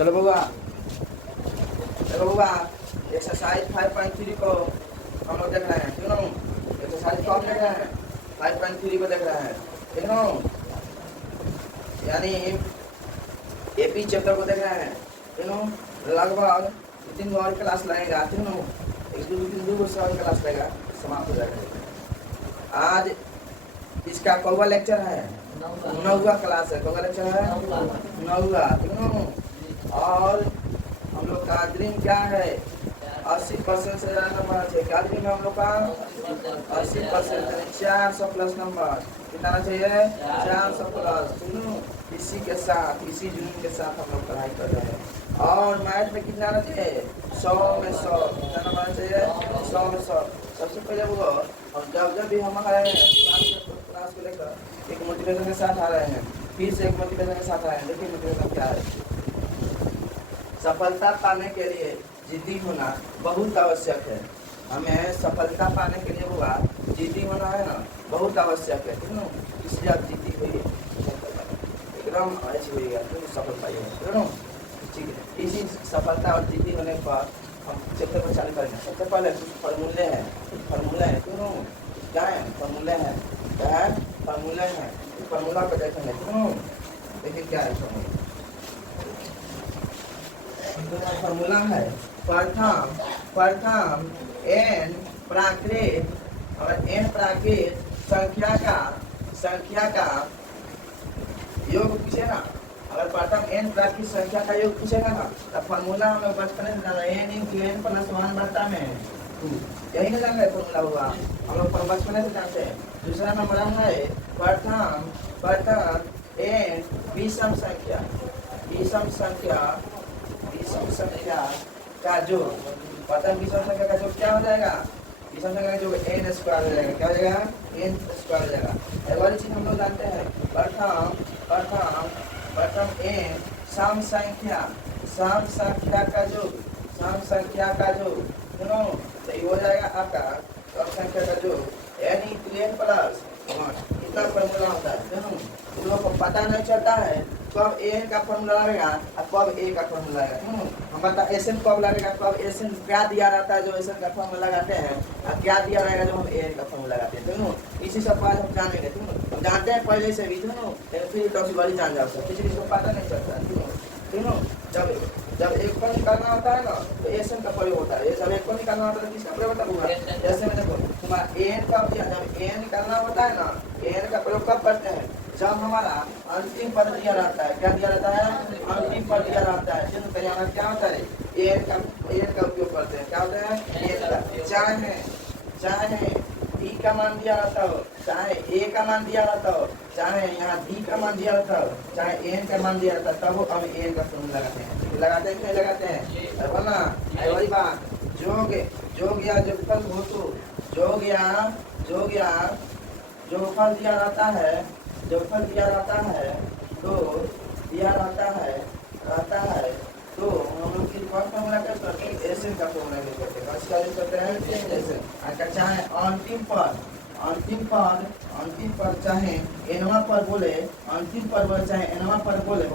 चलो बउआ, चलो बउआ, एक्सरसाइज 5.3 को हम लोग देख रहे हैं, ठीक है। एक्सरसाइज कौन देख रहे हैं? 5.3 को देख रहे हैं, ठीक है। यानी एपी चैप्टर को देख रहे हैं, ठीक है। लगभग 2-3 और क्लास लगेगा, ठीक है। 1-2 और क्लास लगेगा, समाप्त हो जाएगा। आज इसका कौवा लेक्चर है, 9वां क्लास है। कौवा लेक्चर है 9वां, ठीक है। और हम लोग का ड्रीम क्या है? 80% से ज़्यादा नंबर चाहिए। क्या ड्रीम है हम लोग का? 80%, 400 प्लस नंबर कितना चाहिए? 400 प्लस, सुनो। इसी के साथ, इसी जुनून के साथ हम लोग पढ़ाई कर रहे हैं। और मैथ में कितना आना चाहिए? 100 में 100 कितना नंबर आना चाहिए? 100 में 100। सबसे पहले वो, और जब भी हम आ रहे हैं क्लास को लेकर एक मोटिवेशन के साथ आ रहे हैं, फिर से एक मोटिवेशन के साथ आए हैं। देखिए मोटिवेशन क्या है। सफलता पाने के लिए जिद्दी होना बहुत आवश्यक है। हमें सफलता पाने के लिए हुआ जिद्दी होना है ना, बहुत आवश्यक है, ठीक है। इसलिए आप जिद्दी होइए, एकदम अच्छी होइएगा, सफल पाइएगा, ठीक है। ठीक है, इसी सफलता और जिद्दी होने पर हम चैप्टर पर चालू करेंगे। सबसे पहले कुछ फार्मूले हैं, क्यों? क्या है? फार्मूले हैं, क्या है? फार्मूले हैं। फार्मूला को देखेंगे, क्यों? देखिए क्या है फार्मूला। फार्मूला है प्रथम n प्राकृत और n प्राकृत संख्या का योग पूछेगा। अगर प्रथम n प्राकृत संख्या का योग पूछेगा ना, तो फार्मूला हमें बचपन से जाना n × n + 1 बटा में 2, यही ना जान रहे फार्मूला हुआ, हम लोग बचपन से जानते हैं। दूसरा नंबर है प्रथम n विषम संख्या का जोड़। प्रथम विषम संख्या का जोड़ क्या हो जाएगा? विषम संख्या का जोड़ n² हो जाएगा। क्या हो जाएगा? n² हो जाएगा। एक और चीज हम लोग जानते हैं, प्रथम n सम संख्या का जोड़, सुनो। तो ये हो जाएगा आपका सम संख्या का जोड़ n × n + 1। इतना फॉर्मूला होता है, सुनो। तुम लोग को पता नहीं चलता है कब n का फॉर्मूला लगेगा और कब a का फॉर्मूला लगेगा। हम बता Sn कब लगेगा, कब Sn क्या दिया रहता है जो Sn का फॉर्मूला लगाते हैं, और क्या दिया रहेगा जो हम an का फॉर्मूला लगाते हैं, ठीक। इसी सब बात हम जानेंगे, ठीक। हम जानते हैं पहले से भी, ठीक। फिर टॉक्सिकोलॉजी जान जाओ, किसी को पता नहीं चलता, ठीक। जब एक को निकालना होता है ना, तो Sn का प्रयोग होता है। जब एक को निकालना होता है तो किसका प्रयोग होता है? जैसे मैं देखो तुम्हारा n का, जब n निकालना होता है ना, n का प्रयोग कब करते हैं? जब हमारा अंतिम पद दिया रहता है। क्या दिया रहता है? अंतिम पद दिया रहता है। चिन्ह परिमाण क्या होता है? n का उपयोग करते हैं। क्या होता है? n का। चाहे d का मान दिया रहता हो, चाहे a का मान दिया रहता हो, चाहे यहाँ d का मान दिया रहता हो, चाहे n का मान दिया रहता है, तब हम n का फॉर्मूला लगाते हैं। लगाते हैं कि नहीं लगाते हैं? बोलना वही बात। जोग या जोगफल हो तो जोग या जोगफल दिया रहता है, तो दिया रहता है तो हम लोग किस कौन फॉर्मूला करते हैं? Sn का फॉर्मूला करते हैं। इसका यूज करते हैं Sn। अगर चाहे अंतिम पद चाहे nवां पद बोले, अंतिम पद बोले चाहे nवां पद बोले,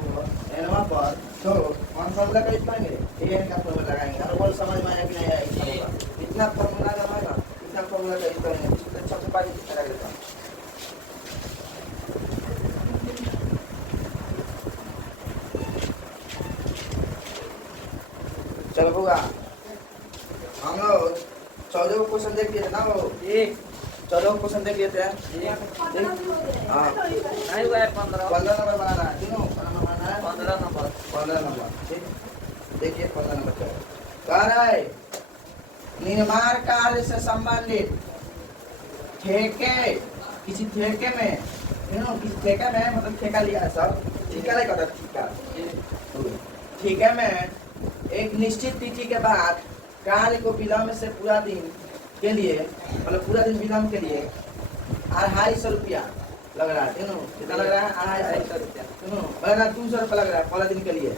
nवां पद, तो कौन फॉर्मूला का यूज करेंगे? n का फॉर्मूला लगाएंगे। और बोल समझ में आया कि नहीं आया? इतना फॉर्मूला लगाएगा, इतना फॉर्मूला का यूज करेंगे। सबसे पहले कितना लगेगा? चलो बुआ, हम लोग 14 क्वेश्चन देख लिए थे ना, वो 14 क्वेश्चन देख लिए थे। हाँ, 15 नंबर बनाना है, तीनों 15 नंबर, ठीक। देखिए 15 नंबर क्या कह रहा है। निर्माण कार्य से संबंधित किसी ठेके में, मतलब ठेका लिया है सब, ठेका में एक निश्चित तिथि के बाद कार्य को विलम्ब से पूरा दिन विलम्ब के लिए 250 रुपया लग रहा है, कितना लग रहा है? 250 रुपया, लग रहा है 200 रुपया लग रहा है पहले दिन के लिए।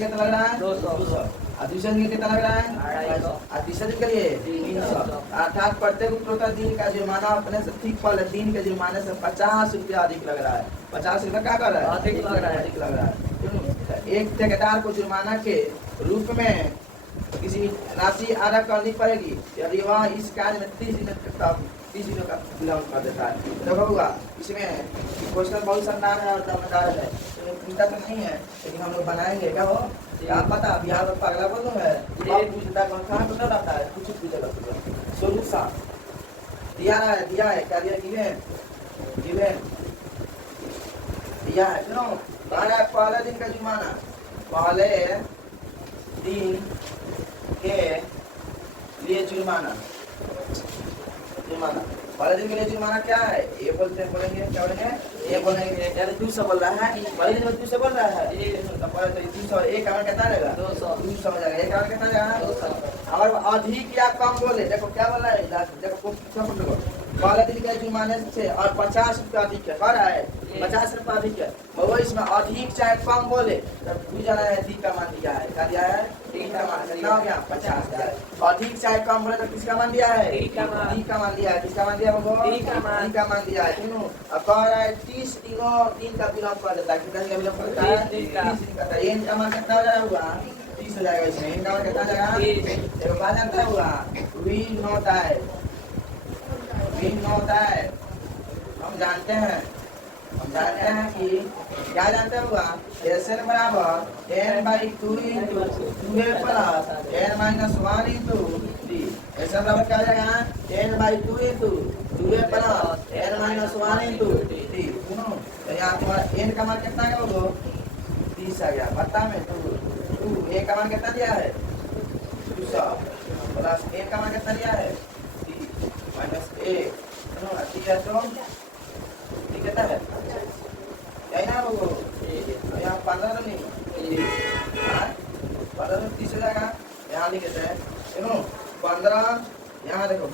कितना लग रहा है? 200। और दूसरे दिन कितना लग रहा है? 250। और तीसरे दिन के लिए 300। अर्थात प्रत्येक उपभोक्ता दिन का जुर्माना अपने से ठीक पहले दिन के जुर्माने से 50 रुपया अधिक लग रहा है। 50 रुपया क्या कर रहा है? अधिक लग रहा है। एक ठेकेदार को जुर्माना के रूप में किसी राशि अदा करनी पड़ेगी यदि वह इस कार्य में 30 दिनों का विलम्ब कर देता है। देखो होगा इसमें क्वेश्चन बहुत शानदार है और दमदार है, तो पूछता तो नहीं है लेकिन हम लोग बनाएंगे। क्या हो क्या पता बिहार में पगला बोलो है पूछता कहाँ पता रहता है, कुछ पूछेगा सोल्यूशन दिया है क्या दिया गिवन दिया है सुनो। पहले दिन का जुर्माना, पहले दिन के लिए जुर्माना पहले दिन के लिए जुर्माना क्या है? ये बोलेंगे क्या बोलेंगे? ये बोलेंगे यार 200 बोल रहा है, पहले दिन में 200 बोल रहा है, तो पहले तो 200 एक आवर कितना रहेगा? 200 हो जाएगा। एक आवर कितना जाएगा? 200। अगर अधिक या कम बोले, देखो क्या बोल रहा है, देखो पहले दिन के जुर्माने से और 50 रुपया अधिक है, रहा है 50 रुपया अधिक है, वो इसमें अधिक चाहे कम बोले तब पूछा है डी का मान दिया है। क्या दिया है? डी का मान कितना हो गया? 50। अधिक चाहे कम बोले तो किसका मान दिया है? डी का मान दिया है। किसका मान दिया है? डी का मान दिया है। तीनों अब कह रहा है 30 दिनों दिन का विलम्ब कर देता है। कितना दिन का विलम्ब करता है? 30 दिन का। एन का मान कितना हो जाएगा? 30 हो जाएगा। इसमें एन का मान कितना जाएगा? देखो क्या जानता होगा, विन होता है, विन होता है। हम जानते हैं कि क्या जानते होगा, एन बराबर n by 2 into 2a plus n minus 1 into d. N बराबर क्या हो जाएगा? N by 2 into 2a plus n minus 1 into d. तो यहाँ तुम्हारा एन का मान कितना है? वो 30 आ गया। बता में 2 ए का मान कितना दिया है? 200 प्लस ए का मान कितना दिया है? माइनस ए ठीक है। तो कितना है? यही ना वो यहाँ 15 तो नहीं 15 तो 30 हो जाएगा। यहाँ लिखे थे 15 यहाँ देखो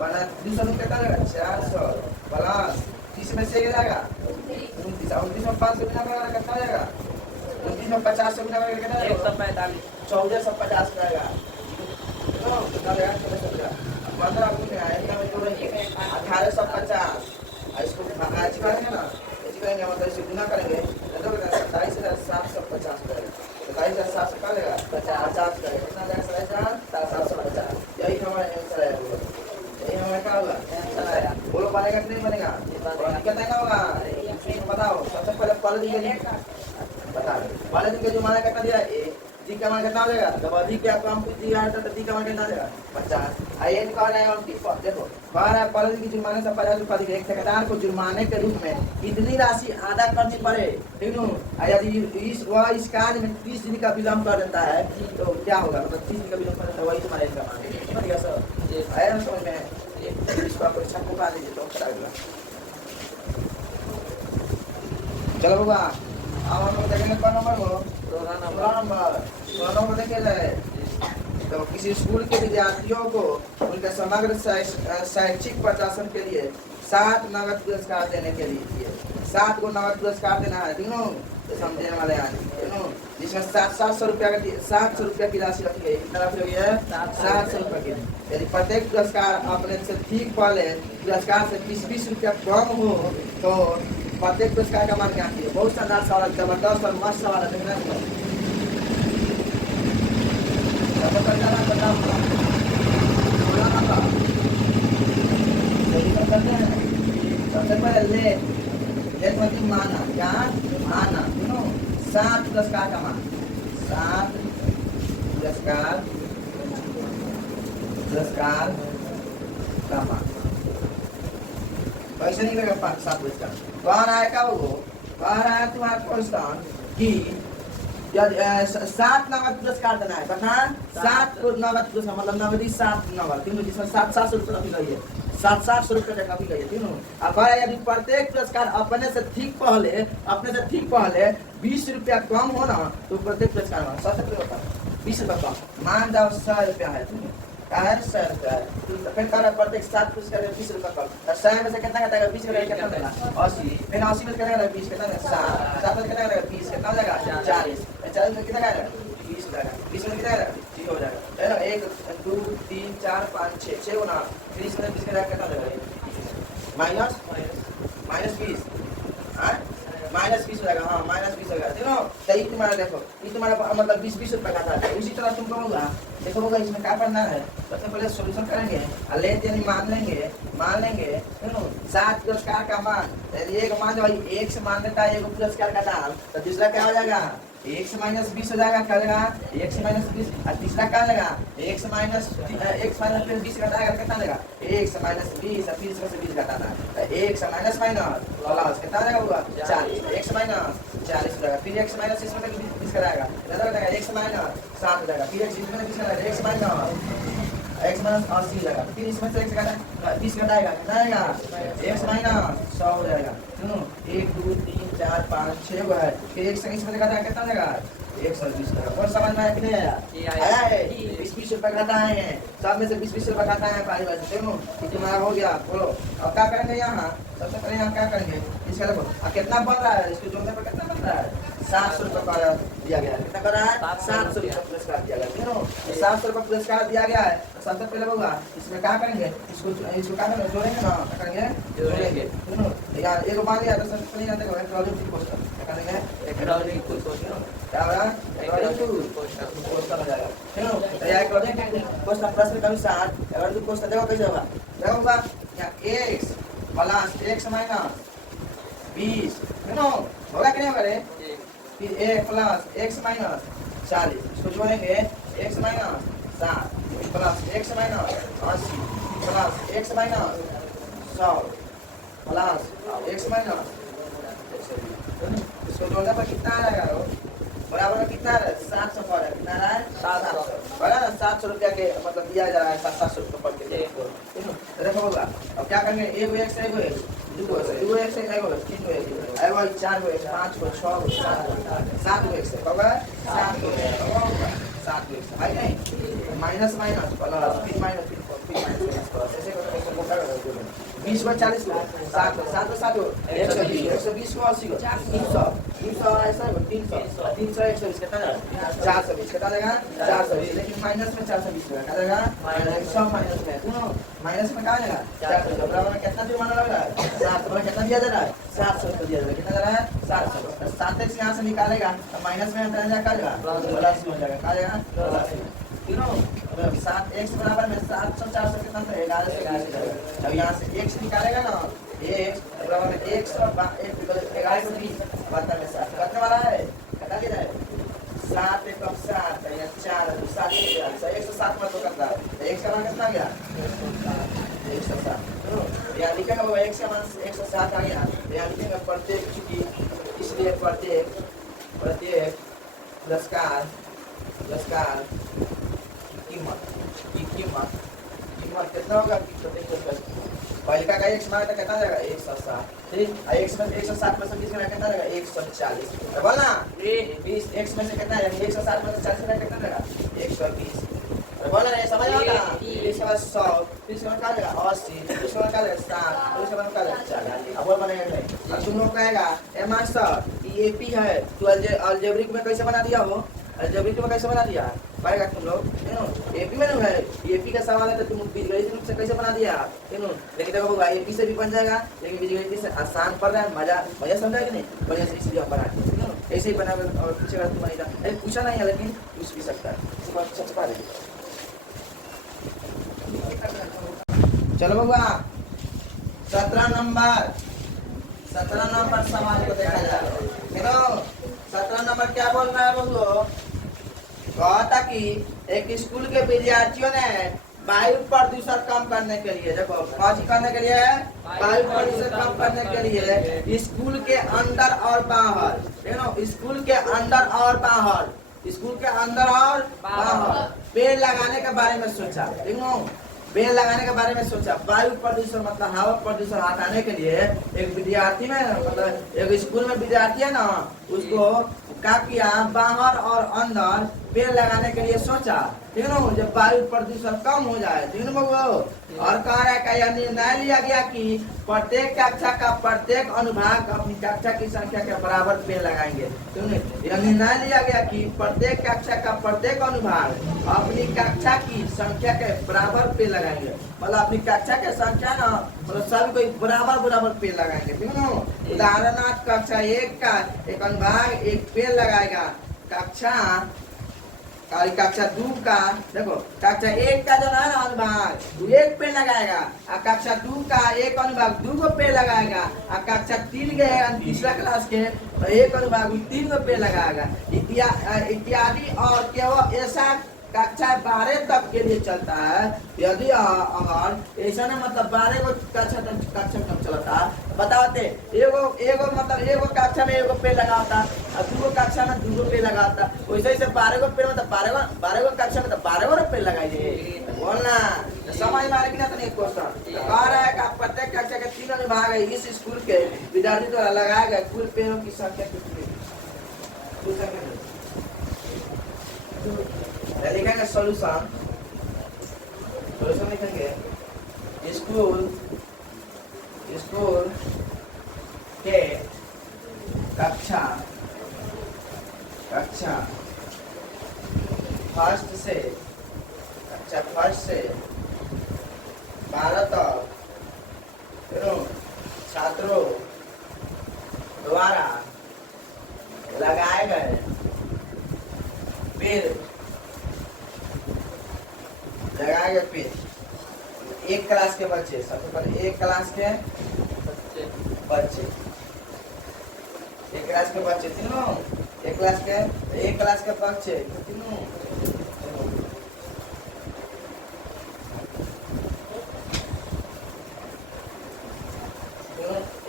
15 200 में कितना जाएगा? 400 प्लस 30 में से जाएगा 29 में 500 बिना करेगा कितना जाएगा? 29 में 50 से बिना करेगा कितना? 145 1450 जाएगा। तो कितना जाएगा? 15 गुना 1850। इसको आज करेंगे ना, करेंगे मतलब इसे गुना करेंगे तो 27,750 करेगा। 27,700 का लेगा 50 करेगा। कितना जाएगा? 27,750। यही हमारा आंसर है। यही हमारा क्या होगा? बोलो बनेगा कि नहीं बनेगा? कितना होगा बताओ। सबसे पहले दिन बता पहले दिन का जो माना कितना दिया है? डी का मान कितना हो जाएगा? जब अधिक या कम कुछ दिया है तो डी का मान कितना जाएगा? 50। आइए कह रहे हैं देखो कह रहा है पहले दिन की जुर्माने से 50 रुपया अधिक एक ठेकेदार को जुर्माने के रूप में इतनी राशि अदा करनी पड़े, ठीक है। यदि इस कार्य में 30 दिन का विलम्ब कर देता है तो क्या होगा? मतलब 30 दिन का विलम्ब कर देता है, वही तुम्हारा इनका मान है। समझ गया सर? आया ना समझ में? इसको आप परीक्षा को पा दीजिए तो करा। चलो होगा अब हम लोग देखेंगे कौन नंबर को? 16 नंबर देखेंगे। तो किसी स्कूल के विद्यार्थियों को उनके समग्र शैक्षिक प्रशासन के लिए 7 नगद पुरस्कार देने के लिए 7 को नगद पुरस्कार देना है, तीनों तो समझने वाले हैं, जिसमें 700 रुपया की राशि रखी गई। कितना राशि रखी है? 700 रुपया की। यदि प्रत्येक पुरस्कार अपने से ठीक पहले पुरस्कार से 20 रुपया कम हो तो प्रत्येक पुरस्कार का मान क्या है? बहुत शानदार सवाल, जबरदस्त और मस्त सवाल है। देखना सबसे पहले लेट मतलब माना, क्या माना? 7 पुरस्कार का मान, 7 पुरस्कार का मान पैसे नहीं लगेगा। 7 पुरस्कार कौन आएगा? वो कह रहा है तुम्हारा क्वेश्चन कि 7 नगद पुरस्कार देना है। बता 7 नगद पुरस्कार मतलब नगदी 7 नगद, तीनों जिसमें 700 रुपये रखी गई है, 700 रुपये रखी गई है तीनों। अब यदि प्रत्येक पुरस्कार अपने से ठीक पहले 20 रुपया कम हो ना तो प्रत्येक पुरस्कार में 20 रुपया कम। मान जाओ 100 रुपया है, 100 रुपया है तो फिर कह रहा प्रत्येक 7 पुरस्कार 20 रुपया कम। 100 में से कितना घटेगा? 20 का कितना देगा? 80। फिर 80 में कितना 20 कितना 7 में कितना 20 कितना हो जाएगा? 40। 40 में कितना आएगा? 20 हो जाएगा। 20 में कितना आएगा? 0 हो जाएगा, है ना। 1 2 3 4 5 6 गुना 20 में 20 का कितना हो जाएगा? माइनस 20 -20 हो जाएगा। हाँ -20 हो जाएगा, देखो तो ये तुम्हारा देखो, ये तुम्हारा मतलब 20 रुपए का आता है। उसी तरह तुम कहोगा, देखो होगा इसमें क्या करना है, सबसे पहले सॉल्यूशन करेंगे और लेते यानी मान लेंगे देखो 7 पुरस्कार का मान, एक मान जो भाई 1 से मान देता है एक पुरस्कार का दाम, तो दूसरा क्या हो जाएगा 1 से -20 हो जाएगा। क्या हो जाएगा 1 से -20 और तीसरा क्या लगा 1 से फिर 20 घटाएगा कितना देगा 1 से -20 और फिर से 20 घटाना, तो 1 से माइनस प्लस कितना देगा होगा 40, 1 से -40 हो जाएगा, फिर 1 से माइनस इसमें 20 कराएगा कितना हो जाएगा 1 से -7 हो जाएगा, फिर 1 से -20 कराएगा 1 से -80 हो जाएगा, फिर इसमें से 20 घटाएगा कितना आएगा 1 से -100 हो जाएगा। 1 2 3 4 5 6 गो है, फिर 1 से इसमें घटाएगा कितना देगा 120 का। और समझ में आया कि नहीं आया है 20 रुपए घटा है, सब में से 20 रुपए घटा है भाई भाई, देखो ये तुम्हारा हो गया। बोलो अब क्या करेंगे यहाँ, सबसे पहले यहाँ क्या करेंगे इसका देखो अब कितना बन रहा है, इसको जोड़ने पर कितना बन रहा है 700 रुपए का दिया गया है, कितना कर रहा है 700 रुपए पुरस्कार दिया गया है, देखो 700 रुपए पुरस्कार दिया गया है। सबसे पहले होगा इसमें क्या करेंगे, इसको क्या करेंगे जोड़ेंगे ना, क्या करेंगे जोड़ेंगे, यार एक मान लिया तो सबसे पहले यहाँ देखो एक्रोलिक पोस्टर क्या करेंगे एक्रोलिक पोस्टर, क्या हो रहा है एक्रोलिक पोस्टर हो जाएगा, ठीक है यार एक्रोलिक पोस्टर प्रश्न का अनुसार एक्रोलिक पोस्टर देखो कैसे होगा, देखो बा यहाँ x प्लस x माइनस 20 देखो होगा कि नहीं होगा रे, फिर a प्लस x माइनस 40 इसको जोड़ेंगे x minus 7 plus x minus 80 plus x minus 100 plus x minus, इसको जोड़ने पर कितना आ जाएगा बराबर में कितना है 700 पर है, कितना है 700 बराबर ना 700 रुपया के मतलब दिया जा रहा है 700 रुपये पर के देखो होगा। अब क्या करेंगे एक x एक दो x एक गो तीन गो एगो चार गो 5 गो 6 गो 7 गो x होगा 7 गो 7 गो भाई नहीं माइनस माइनस प्लस फिर माइनस फिर माइनस ऐसे करके 20 को 40 को 7 को 7 को 120 को 80 को 300 ऐसा 300 120 कितना है 420 कितना देगा 420, लेकिन माइनस में 420 क्या देगा 100 माइनस में सुनो माइनस में क्या आएगा 400 बराबर में कितना जुर्माना लग रहा है 700 में कितना दिया जा रहा है 700 रुपये दिया जा रहा है, कितना दे रहा है 700, 7x यहाँ से निकालेगा तो माइनस में क्या जाएगा प्लस में हो जाएगा क्या जाएगा प्लस, तीनों 7x बराबर में 700 400 कितना तो 11 से 11 जाएगा। अब यहाँ से x निकालेगा ना x बराबर में 1 और 11 से 20 बता में 7 कितने वाला है कितना दे रहा है 7 1 7 या 4 7 107 मत करता है तो x का मान कितना गया 107, यहाँ लिखेगा वो x का मान 107 आ गया, यहाँ लिखेगा प्रत्येक चूंकि इसलिए प्रत्येक पुरस्कार कीमत कितना होगा पहले का x मान कितना जाएगा 107, ठीक है x में 107 में से 20 कितना जाएगा 140, तो बोलना 20 x में से कितना जाएगा 107 में से 40 कितना जाएगा 120, तो बोलना ये समझ में आता इसके बाद 100 फिर इसके बाद क्या जाएगा 80 फिर इसके बाद क्या जाएगा 60 फिर इसके बाद क्या जाएगा 40, अब बोल बनेगा नहीं। अब तुम लोग कहेगा ए मास्टर ये AP है तो अलजेब्रिक में कैसे बना दिया हो, अलजेब्रिक में कैसे बना दिया पाएगा तुम लोग एपी में है, एपी का सवाल है तो तुम बीजगणित रूप से कैसे बना दिया लेकिन देखो होगा एपी से भी बन जाएगा, लेकिन बीजगणित से आसान पड़ रहा है, मजा समझा कि नहीं बढ़िया से इसलिए हम बना ऐसे ही बना और पूछेगा तुम्हारी पूछा नहीं है लेकिन पूछ भी सकता है। चलो बबुआ 17 नंबर सवाल को देखा जाए, 17 नंबर क्या बोल रहा है बबुआ, कहता कि एक स्कूल के विद्यार्थियों ने वायु प्रदूषण कम करने के लिए देखो करने के लिए वायु प्रदूषण कम करने के लिए स्कूल के अंदर और बाहर स्कूल के अंदर और बाहर पेड़ लगाने के बारे में सोचा, देखो पेड़ लगाने के बारे में सोचा। वायु प्रदूषण मतलब हवा प्रदूषण हटाने के लिए एक विद्यार्थी में मतलब एक स्कूल में विद्यार्थी है ना उसको क्या किया बाहर और अंदर पेड़ लगाने के लिए सोचा, ठीक है ना, जब वायु प्रदूषण कम हो जाए, ठीक है ना बबू। और कह रहा है कि यह निर्णय लिया गया कि प्रत्येक कक्षा का प्रत्येक अनुभाग अपनी कक्षा की संख्या के बराबर पेड़ लगाएंगे। यह निर्णय लिया गया कि प्रत्येक कक्षा का प्रत्येक अनुभाग अपनी कक्षा की संख्या के बराबर पेड़ लगाएंगे। मतलब अपनी कक्षा के संख्या ना, मतलब सभी कोई बराबर बराबर पेड़ लगाएंगे, ठीक है ना। उदाहरणार्थ कक्षा 1 का एक अनुभाग एक पेड़ लगाएगा, कक्षा 2 का, देखो कक्षा 1 का जो है ना अनुभाग 1 पेड़ लगाएगा, और कक्षा 2 का एक अनुभाग 2 पेड़ लगाएगा, और कक्षा 3 के तीसरा क्लास के एक अनुभाग 3 पेड़ लगाएगा, इत्यादि। और केवल ऐसा कक्षा 12 तक के लिए चलता है। यदि अगर ऐसा ना, मतलब 12 को कक्षा तक चलता है, बताते एगो मतलब एगो कक्षा में एगो पेड़ लगाता, और 2 कक्षा में 2 पेड़ लगाता, वैसे ही 12 को पेड़ मतलब 12 को कक्षा में 12 को पेड़ लगाइए। बोलना समझ में आ रहा कि ना। एक क्वेश्चन कह रहा है कि प्रत्येक कक्षा के 3 अनुभाग है, इस स्कूल के विद्यार्थी द्वारा लगाए गए कुल पेड़ों की संख्या कितनी? लिखेंगे सॉल्यूशन लिखेंगे, स्कूल के कक्षा फर्स्ट से 12 तक छात्रों द्वारा लगाए गए पेड़ एक क्लास के बच्चे, सबसे पहले एक क्लास के तीनों, एक क्लास के बच्चे तीनों,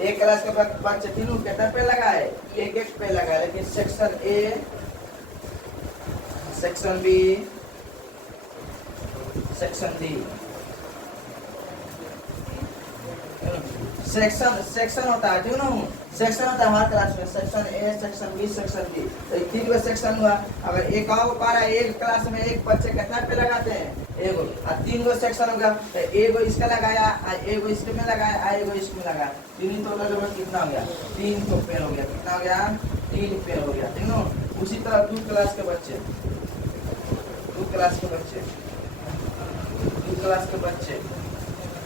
एक क्लास के बच्चे तीनों कितना पे लगाए? एक पे लगाए। लेकिन section A, section B, section D, section होता है, ठीक ना, सेक्शन होता है हमारे क्लास में, section A, section B, section D. तो 3 गो सेक्शन हुआ। अगर एक पा रहा है, एक क्लास में एक बच्चे कितना पे लगाते हैं? एगो। और 3 गो सेक्शन होगा, तो एगो इसका लगाया, एगो इसके में लगाया, एगो इसमें लगाया, 3 तो लगभग कितना हो गया? 3 तो पेड़ हो गया। कितना हो गया? 3 पेड़ हो गया, ठीक ना। उसी तरह 2 क्लास के बच्चे,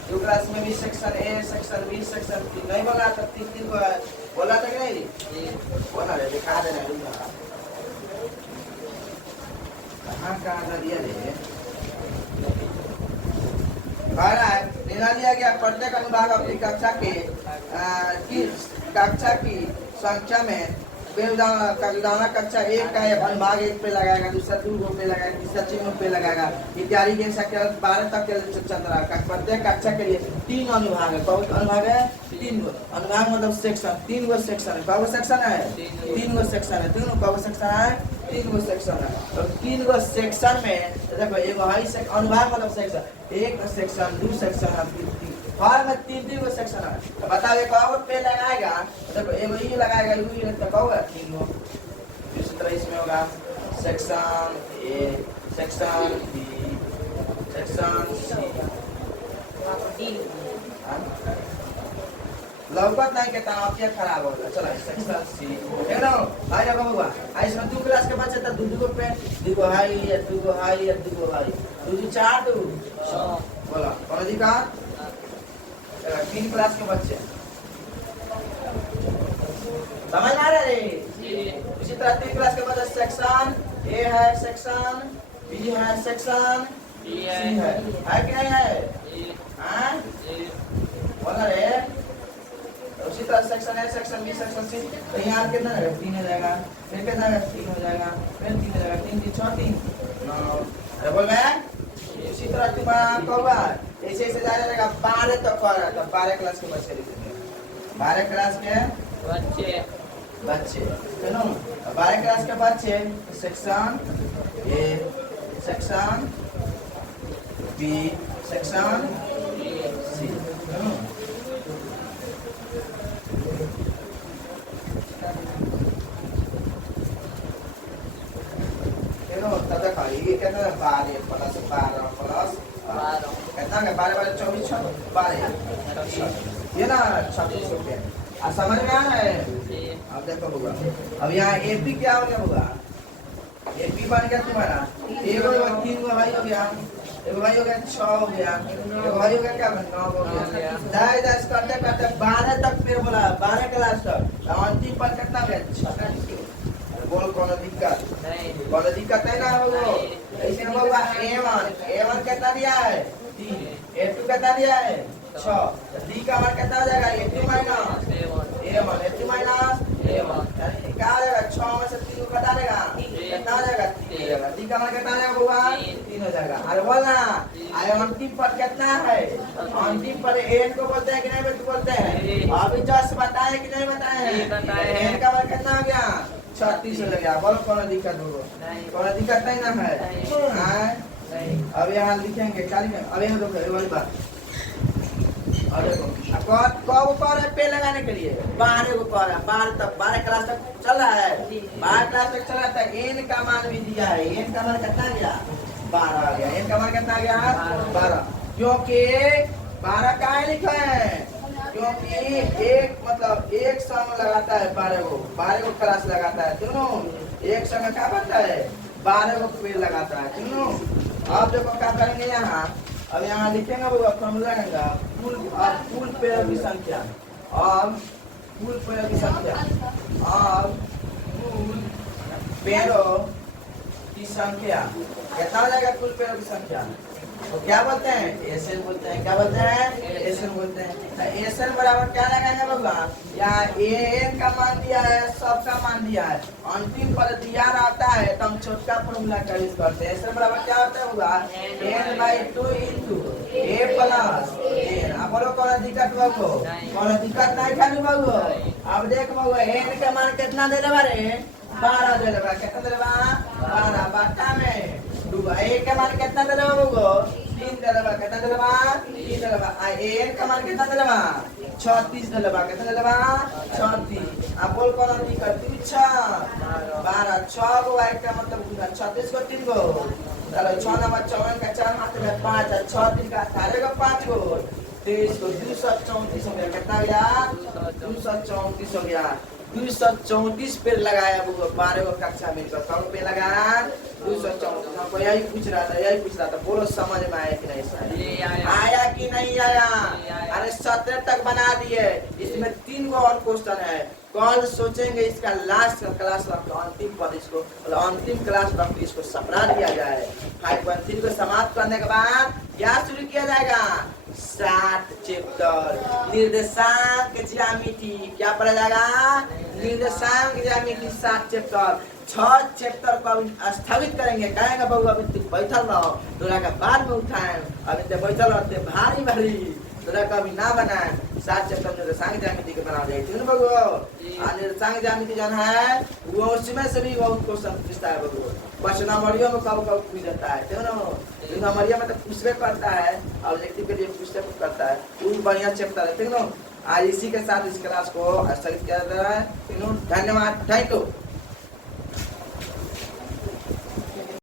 2 क्लास में भी section A, section B, section D नहीं बोला तो 3 को बोला था कि नहीं? बोला रे, दिखा देना कहाँ दिया रे। निर्णय लिया गया प्रत्येक अनुभाग अपनी कक्षा की संख्या में कक्षा 1 का अनुभाग 1 पे लगाएगा, दूसरा 2 पे लगाएगा, तीसरा 3 पे लगाएगा, इत्यादि की संख्या 12 तक के चल रहा है। प्रत्येक कक्षा के लिए 3 अनुभाग है। बहुत अनुभाग है? 3 गो अनुभाग मतलब सेक्शन, 3 गो सेक्शन है। कौ सेक्शन है? 3 गो सेक्शन है। तीनों कौ सेक्शन है? 3 गो सेक्शन है। तो 3 गो सेक्शन में देखो एगो है अनुभाग मतलब सेक्शन, 1 सेक्शन, 2 सेक्शन, 3 हर में 3 गो सेक्शन है। तो बताओ कौ पे लगाएगा? देखो एगो ये लगाएगा, ये तो कौ 3 गो। इसी तरह इसमें होगा section A, section B, section C, लौकत नहीं के तनाव खराब हो गया। चलो सेक्शन सी है ना। हाय रे बाबा, हाय इसमें 2 क्लास के बच्चे तो 2 पे 2 हाई या 2 हाई या 2 हाई, 2 4 2 बोला कौन अधिकार? 3 क्लास के बच्चे समझ में आ रहा है? इसी तरह 3 क्लास के बच्चे सेक्शन ए है, सेक्शन बी है, सेक्शन सी है कि नहीं है? हाँ बोला रे। उसी तरह सेक्शन है, सेक्शन बी, सेक्शन सी। तो यहाँ कितना है? 3 हो जाएगा, फिर कितना है? 3 हो जाएगा, फिर 3 हो जाएगा, 3 3 6 3 9। बोल में उसी तरह तुम्हारा होगा ऐसे ऐसे जाएगा 12 तक कर रहा था। 12 क्लास के बच्चे लिखेंगे, 12 क्लास के बच्चे है ना। 12 क्लास के बच्चे section A, section B, section C है ना। ये कितना 12 प्लस 12 प्लस 12 कितना है 12 12 24 12 ये ना 36 रुपये समझ में आ रहा है। अब देखो होगा अब यहाँ एपी क्या हो गया होगा एपी बन गया तुम्हारा एगो 3 गो भाई हो गया एगो भाई हो गया 6 हो गया एगो भाई हो गया क्या 9 हो गया 10 करते करते 12 तक फिर बोला 12 क्लास तक अंतिम पर कितना हो गया 36 बोल कोनो दिक्कत है ना वो ऐसे होगा A1 कितना दिया है 3 A2 कितना दिया है 6 D का मान कितना हो जाएगा A2 minus A1 A2 minus A1 क्या हो जाएगा 6 में से 3 को घटा देगा कितना हो जाएगा 3 हो जाएगा D का मान कितना हो जाएगा बुआ 3 हो जाएगा अरे बोल ना आए अंतिम पर कितना है अंतिम पर n को बोलते हैं कि नहीं बोलते हैं अभी जस्ट बताए कि नहीं बताए n का मान कितना हो गया 36 हो गया बोलो कोनो दिक्कत होगा कोनो दिक्कत नहीं ना है अब यहाँ लिखेंगे क्या लिखेंगे अब यहाँ देखो वाली बात और देखो कब कर है पे लगाने के लिए 12 को कर है 12 क्लास तक चल रहा है 12 क्लास तक चल रहा था n का मान भी दिया है n का मान कितना गया 12 आ गया n का मान कितना गया 12 क्योंकि 12 का है लिखा है क्योंकि एक मतलब एक संग लगाता है 12 को क्लास लगाता है दोनों एक संग क्या बनता है 12 को पेड़ लगाता है दोनों। अब देखो क्या करेंगे यहाँ अब यहाँ लिखेंगे वो फॉर्मूला रहेगा कुल पेड़ की संख्या अब कुल पेड़ की संख्या अब कुल पेड़ों की संख्या कितना हो जाएगा कुल पेड़ों की संख्या तो क्या बोलते हैं एसएन बोलते हैं क्या बोलते हैं एसएन बोलते हैं एसएन बराबर क्या लगाएंगे बाबा यहाँ एन का मान दिया है सबका मान दिया है अंतिम पर दिया रहता है तो हम छोटका फॉर्मूला का यूज करते हैं एसएन बराबर क्या होता है होगा n/2 into a plus n अब बोलो कौन दिक्कत बाबू कौन दिक्कत नहीं खानी बाबू अब देख बाबू n का मान कितना दे रहा रे 12 दे रहा कितना दे रहा 12 बाटा में डूबा a का मान कितना दे रहा बाबू 3 दे रहा कितना दे रहा 3 दे रहा n का मान कितना दे रहा 36 दे रहा कितना दे रहा 36 अब बोल कौन दिक्कत 12 6 गो y का मतलब 36 को 3 गो चलो 6 नंबर 54 का 4 हाथ में 5 है 6 3 का 18 को 5 गो 23 को 234 हो गया कितना गया 234 हो गया 234 पेड़ लगाया वो 12 को कक्षा में तो कब पे लगाया 234 हमको यही पूछ रहा था बोलो समझ में आया कि नहीं आया कि नहीं आया अरे 17 तक बना दिए इसमें 3 गो और क्वेश्चन है कल सोचेंगे इसका लास्ट क्लास रख अंतिम पर इसको अंतिम क्लास रख इसको सपना दिया जाए 5.3 को समाप्त करने के बाद क्या शुरू किया जाएगा 7 चैप्टर निर्देशांक ज्यामिति क्या पढ़ा जाएगा निर्देशांक ज्यामिति 7 चैप्टर 6 चैप्टर को अभी स्थगित करेंगे कहेंगे बाबू अभी तुम बैठल रहो तोरा का बाद में उठाए अभी तो बैठल रहते भारी भारी तोरा कभी ना बनाए 7 चैप्टर निर्देशांक ज्यामिति के बना जाए क्यों बाबू निर्देशांक ज्यामिति जाना है वो उसमें से भी बहुत क्वेश्चन पूछता है बाबू क्वेश्चन नंबरियों में कब कब पूछ जाता है क्यों ना नंबरिया में तो पूछवे करता है ऑब्जेक्टिव के लिए पूछते करता है वो बढ़िया चैप्टर है ठीक ना आज इसी के साथ इस क्लास को स्थगित किया जा रहा है धन्यवाद थैंक यू।